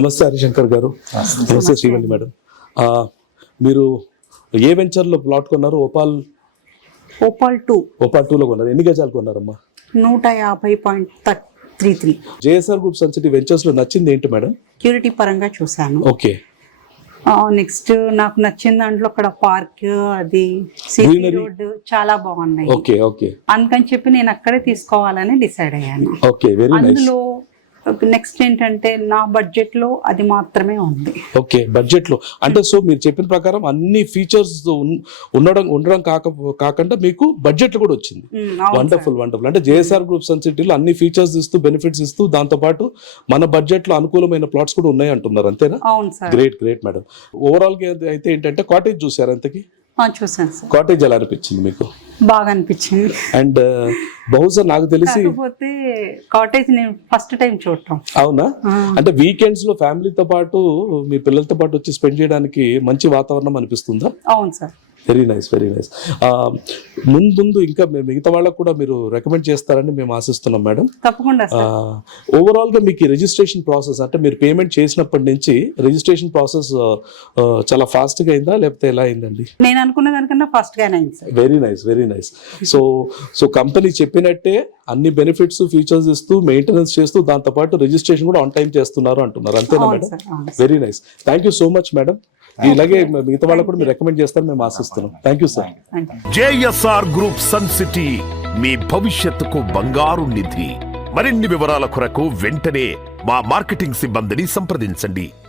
నమస్తే హరిశంకర్ గారు. నమస్తే శ్రీవల్లి మేడం. మీరు ఏ వెంచర్లో ప్లాట్ కొన్నారు? ఓపాల్ 2లో కొన్నారు. ఎన్ని గజాలు కొన్నారమ్మా? 150.33. JSR group Sun City ventures లో నచ్చింది ఏంటి మేడం? సెక్యూరిటీ పరంగా చూసాను. ఓకే. నెక్స్ట్ నాకు నచ్చిన దాంట్లో అక్కడ పార్క్, అది సిటీ రోడ్ చాలా బాగున్నాయి. Okay okay. అందుకని చెప్పి నేను అక్కడే తీసుకోవాలని డిసైడ్ అయ్యాను. Okay, very nice. అందులో నెక్స్ట్ ఏంటంటే నా బడ్జెట్ లో అది మాత్రమే ఉంది. ఓకే, బడ్జెట్ లో అంటే సో మీరు చెప్పిన ప్రకారం అన్ని ఫీచర్స్ ఉండడం కాకుండా మీకు బడ్జెట్ కూడా వచ్చింది. Wonderful wonderful. అంటే జేఎస్ఆర్ గ్రూప్ సన్ సిటీలో అన్ని ఫీచర్స్ ఇస్తూ బెనిఫిట్స్ ఇస్తూ దాంతో పాటు మన బడ్జెట్ లో అనుకూలమైన ప్లాట్స్ కూడా ఉన్నాయి అంటున్నారు, అంతేనా? అవును sir. Great great madam. Overall గా అయితే ఏంటంటే కాటేజ్ చూసారు అంతకి? చూసాను సార్. కాటేజ్ ఎలా అనిపించింది మీకు? బాగా అనిపించింది. అండ్ బహుశా నాకు తెలిసి కాకపోతే కాటేజ్ నేను ఫస్ట్ టైం చూడటం. అవునా? అంటే వీకెండ్స్ లో ఫ్యామిలీతో పాటు మీ పిల్లలతో పాటు వచ్చి స్పెండ్ చేయడానికి మంచి వాతావరణం అనిపిస్తుందా? అవును sir. Very nice very nice. ముందు ఇంకా మిగతా వాళ్ళకు కూడా మీరు రికమెండ్ చేస్తారని మేము ఆశిస్తున్నాం మేడం. తప్పకుండా. ఓవరాల్ గా మీకు రిజిస్ట్రేషన్ ప్రాసెస్ అంటే మీరు పేమెంట్ చేసినప్పటి నుంచి రిజిస్ట్రేషన్ ప్రాసెస్ చాలా ఫాస్ట్ గా అయిందా లేకపోతే ఎలా అయిందండి? నేను అనుకున్న దానికన్నా ఫాస్ట్ గానే అయింది sir. Very nice very nice. So company చెప్పినట్టే అన్ని బెనిఫిట్స్ ఫీచర్స్ ఇస్తూ మెయింటెనెన్స్ చేస్తూ దాంతో పాటు రిజిస్ట్రేషన్ కూడా ఆన్ టైం చేస్తున్నారు అంటున్నారు, అంతేనా madam? Very nice. Thank you so much madam. ఇలాగే మిగతా వాళ్ళకు కూడా మీరు రికమెండ్ చేస్తారు మేము ఆశిస్తున్నాం. Thank you sir. JSR group Sun City మీ భవిష్యత్తుకు బంగారు నిధి. మరిన్ని వివరాల కొరకు వెంటనే మా మార్కెటింగ్ సిబ్బందిని సంప్రదించండి.